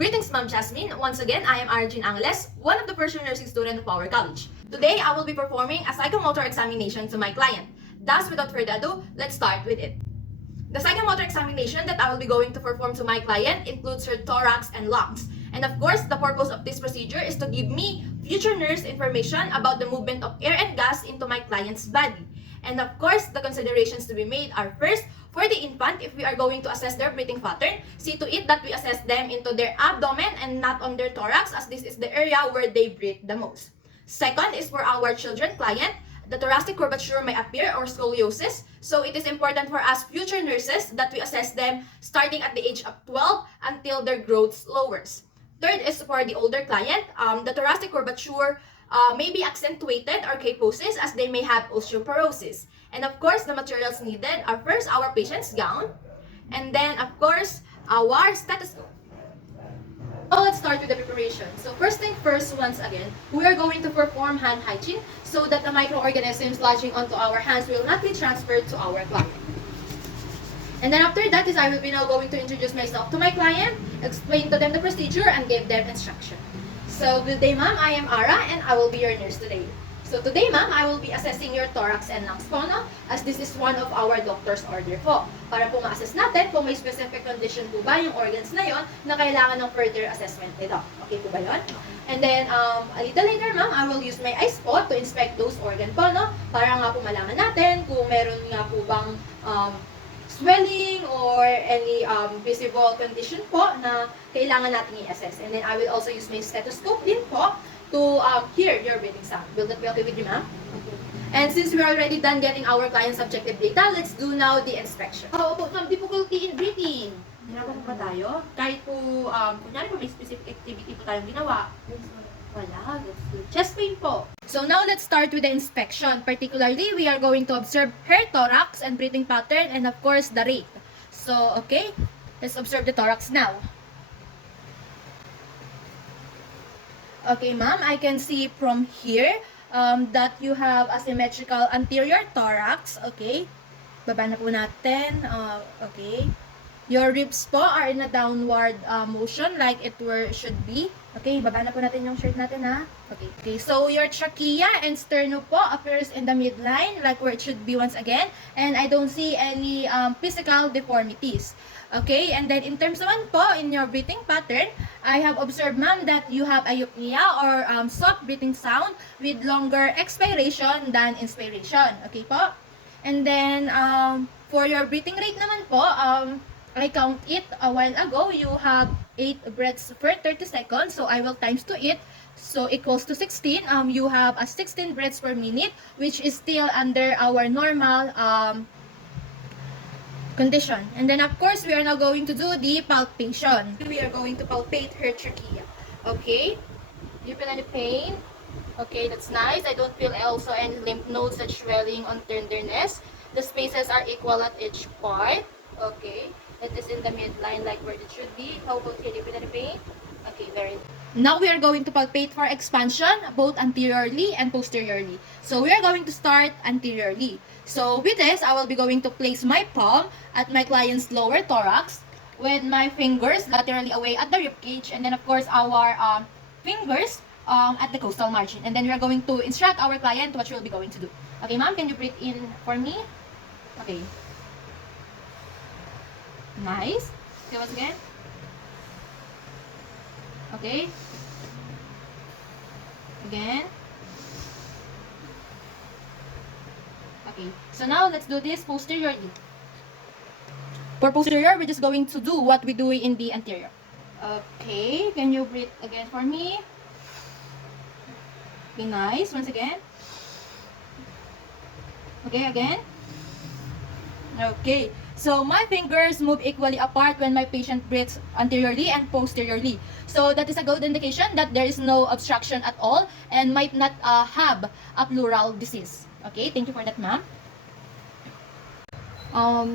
Greetings, Ma'am Jasmine. Once again, I am Arjun Angeles, one of the first year nursing student of our college. Today, I will be performing a psychomotor examination to my client. Thus, without further ado, let's start with it. The psychomotor examination that I will be going to perform to my client includes her thorax and lungs. And of course, the purpose of this procedure is to give me, future nurse, information about the movement of air and gas into my client's body. And of course, the considerations to be made are first, for the infant, if we are going to assess their breathing pattern, see to it that we assess them into their abdomen and not on their thorax, as this is the area where they breathe the most. Second is for our children client, the thoracic curvature may appear or scoliosis, so it is important for us future nurses that we assess them starting at the age of 12 until their growth lowers. Third is for the older client, the thoracic curvature may be accentuated or kyphosis as they may have osteoporosis. And of course, the materials needed are first our patient's gown, and then of course, our stethoscope. So let's start with the preparation. So first thing first, once again, we are going to perform hand hygiene so that the microorganisms lodging onto our hands will not be transferred to our client. And then after that is I will be now going to introduce myself to my client, explain to them the procedure, and give them instruction. So good day, ma'am. I am Ara, and I will be your nurse today. So today, ma'am, I will be assessing your thorax and lungs po, no? As this is one of our doctor's order po. Para po ma-assess natin kung may specific condition po ba yung organs na yon na kailangan ng further assessment nito. Okay po ba yun? And then, a little later, ma'am, I will use my eyes po to inspect those organ po, no? Para nga po malaman natin kung meron nga po bang swelling or any visible condition po na kailangan natin i-assess. And then I will also use my stethoscope din po to hear your breathing sound. Will that be okay with you, ma'am? Okay. And since we are already done getting our client's subjective data, let's do now the inspection. Opo, some difficulty in breathing. Hirapan po ba tayo? Kahit po, kunyari po may specific activity po tayong ginawa. Wala, that's good. Chest pain po. So now let's start with the inspection. Particularly, we are going to observe her thorax and breathing pattern and of course the rate. So, okay, let's observe the thorax now. Okay, ma'am, I can see from here that you have asymmetrical anterior thorax. Okay, baba na po natin. Okay, your ribs po are in a downward motion like it should be. Okay, baba na po natin yung shirt natin, ha? Okay, so your trachea and sternum po appears in the midline like where it should be once again. And I don't see any physical deformities. Okay, and then in terms naman po, in your breathing pattern, I have observed, ma'am, that you have euapnea or soft breathing sound with longer expiration than inspiration. Okay po? And then, for your breathing rate naman po, I count it a while ago. You have 8 breaths per 30 seconds. So, I will times to it. So, equals to 16. You have a 16 breaths per minute, which is still under our normal condition. And then, of course, we are now going to do the palpation. We are going to palpate her trachea. Okay? Do you feel any pain? Okay, that's nice. I don't feel also any lymph nodes that swelling on tenderness. The spaces are equal at each part. Okay. It is in the midline like where it should be. How about here? Do you feel any pain? Okay, very good. Now we are going to palpate for expansion, both anteriorly and posteriorly. So we are going to start anteriorly. So with this, I will be going to place my palm at my client's lower thorax with my fingers laterally away at the ribcage, and then of course our fingers at the costal margin. And then we are going to instruct our client what she will be going to do. Okay, ma'am, can you breathe in for me? Okay. Nice. Okay, once again. Okay. Again. Okay. So now let's do this posteriorly. For posterior, we're just going to do what we do in the anterior. Okay. Can you breathe again for me? Okay, nice. Once again. Okay, again. Okay. So my fingers move equally apart when my patient breathes anteriorly and posteriorly. So that is a good indication that there is no obstruction at all and might not have a pleural disease. Okay, thank you for that, ma'am.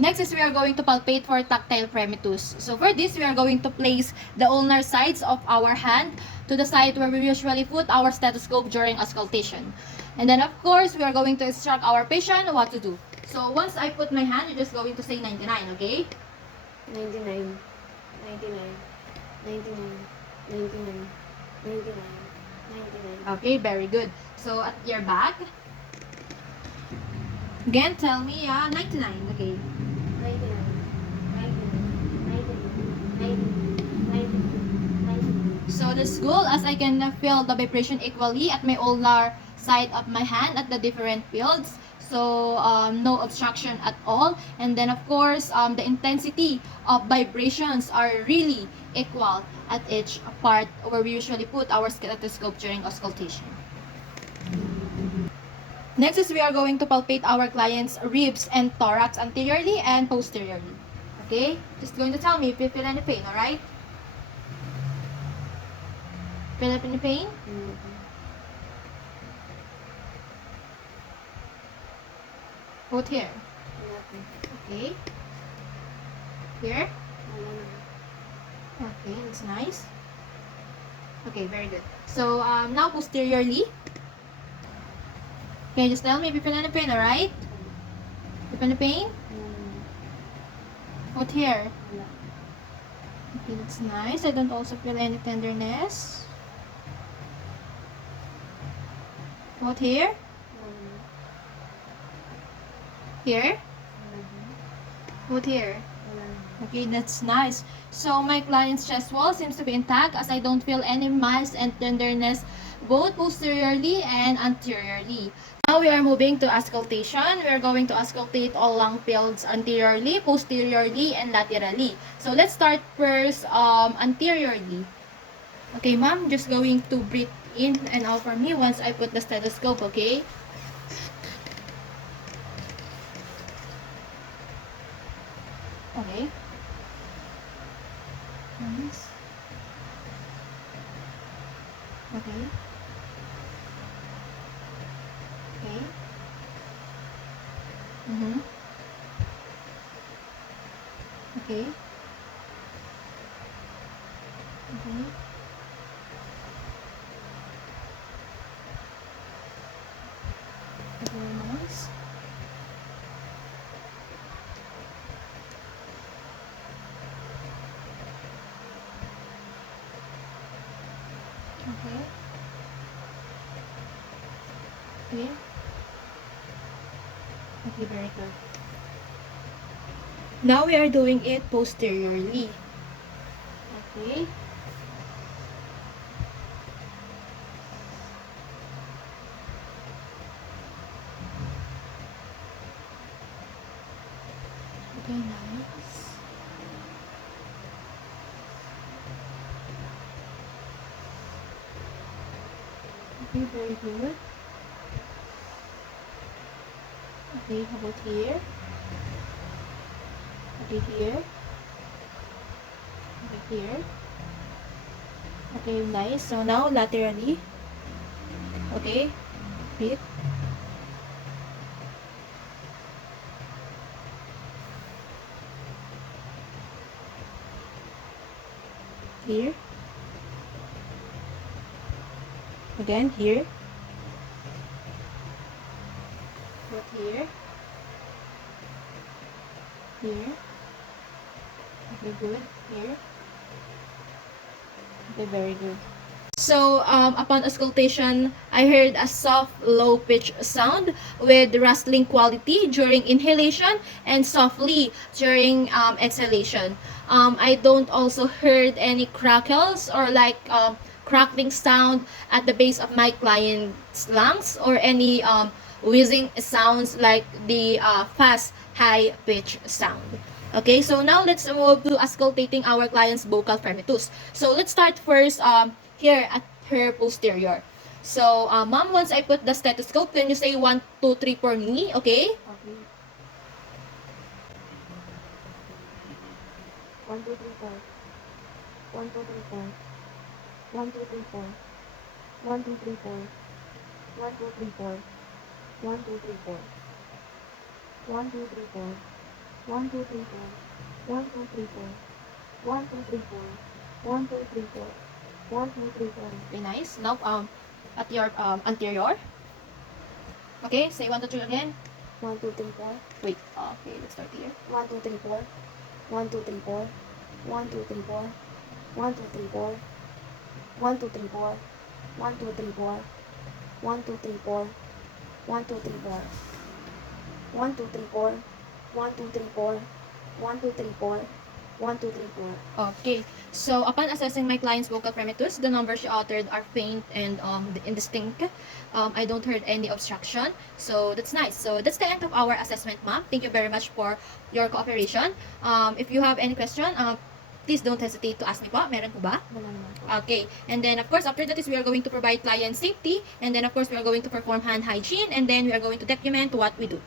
Next is we are going to palpate for tactile premitus. So for this, we are going to place the ulnar sides of our hand to the side where we usually put our stethoscope during auscultation. And then of course, we are going to instruct our patient what to do. So once I put my hand, you're just going to say 99, okay? 99. 99. 99, 99, 99, 99. Okay, very good. So at your back, again, tell me 99. Okay. 99, 99, 99, 99, 99. So that's good as I can feel the vibration equally at my ulnar side of my hand at the different fields. So no obstruction at all. And then of course, the intensity of vibrations are really equal at each part where we usually put our stethoscope during auscultation. Next is we are going to palpate our client's ribs and thorax anteriorly and posteriorly. Okay? Just going to tell me if you feel any pain, alright? Feel any pain? Both here. Okay. Here. Okay, that's nice. Okay, very good. So now posteriorly. Okay, just tell me if you feel any pain, alright? You feel any pain? Both here. Okay, that's nice. I don't also feel any tenderness. Both here. Here. Both here. Okay, that's nice. So my client's chest wall seems to be intact as I don't feel any mass and tenderness both posteriorly and anteriorly. Now we are moving to auscultation. We are going to auscultate all lung fields anteriorly, posteriorly, and laterally. So let's start first anteriorly. Okay, ma'am, just going to breathe in and out for me once I put the stethoscope, okay? Okay. Nice. Okay. Okay. Mm-hmm. Okay. Okay. Very nice. Okay. Okay. Okay, very good. Now we are doing it posteriorly. Okay. Okay, nice. Okay, very good. Okay, how about here? Okay, here. Okay, here. Okay, nice. So now laterally. Okay, breathe. Here. Again, here. Put here. Here. Okay, good. Here. Okay, very good. So, upon auscultation, I heard a soft, low-pitch sound with rustling quality during inhalation and softly during exhalation. I don't also heard any crackles or like crackling sound at the base of my client's lungs or any wheezing sounds like the fast, high-pitch sound. Okay, so now let's move to auscultating our client's vocal fremitus. So let's start first here at her posterior. So, ma'am, once I put the stethoscope, can you say 1, 2, 3 for me? Okay? Okay. 1, 2, 3, 4. 1, 2, 3, 4. 1, 2, 3, 4. 1, 2, 3, 4. 1, 2, 3, 4. 1, 2, 3, 4. 1, 2, 3, 4. 1, 2, 3, 4. 1, 2, 3, 4. 1, 2, 3, 4. 1, 2, 3, 4. 1, 2, 3, 4. Very nice. Now, at your anterior. Okay, say 1, 2, 3 again. 1, 2, 3, 4. Wait, okay, let's start here. 1, 2, 3, 4. 1, 2, 3, 4. 1, 2, 3, 4. 1, 2, 3, 4. 1, 2, 3, 4. 1, 2, 3, 4. 1, 2, 3, 4. 1, 2, 3, 4. 1, 2, 3, 4. 1, 2, 3, 4. 1, 2, 3, 4. 1, 2, 3, 4. Okay. So, upon assessing my client's vocal primitus, the numbers she uttered are faint and indistinct. I don't heard any obstruction. So, that's nice. So, that's the end of our assessment, ma'am. Thank you very much for your cooperation. If you have any question, please don't hesitate to ask me po. Meron po ba? Wala naman po. Okay. And then, of course, after that is we are going to provide client safety. And then, of course, we are going to perform hand hygiene. And then, we are going to document what we do.